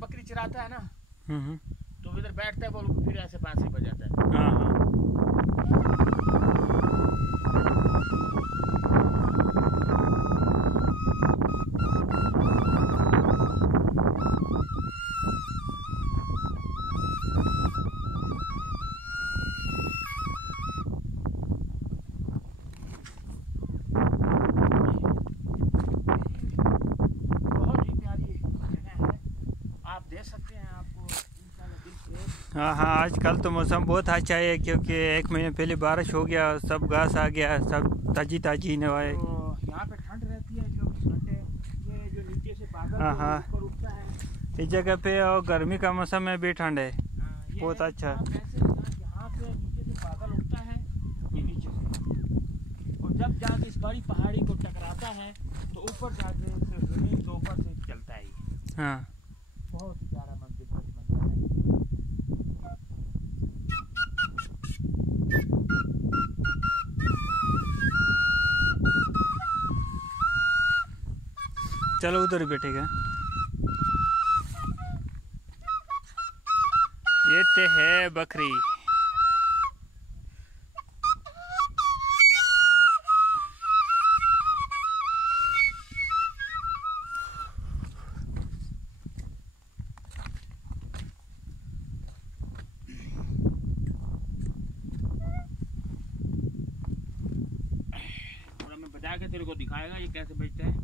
बकरी चराता है ना, हम्म, तो इधर बैठता है, वो फिर ऐसे बांसुरी बजाता है। हाँ हाँ। सकते हैं आपको हाँ हाँ, आजकल तो मौसम बहुत अच्छा है क्योंकि 1 महीने पहले बारिश हो गया, सब घास आ गया, सब ताजी ताजी नवाए। तो यहाँ पे ठंड रहती है 24 घंटे। ये जो नीचे से बादल हाँ हाँ, ऊपर उठता है इस जगह पे और गर्मी का मौसम में भी ठंड है, बहुत अच्छा। यहाँ पे नीचे से बादल उठता है, ये नीचे से, और जब जाके इस बड़ी पहाड़ी को टकराता है तो ऊपर जाके जमीन के ऊपर से चलता है। हाँ, बहुत ही प्यारा मंदिर मंदिर है। चलो उधर ही बैठेगा। ये ते है बकरी। थोड़ा मैं बजा के तेरे को दिखाएगा ये कैसे बेचते हैं।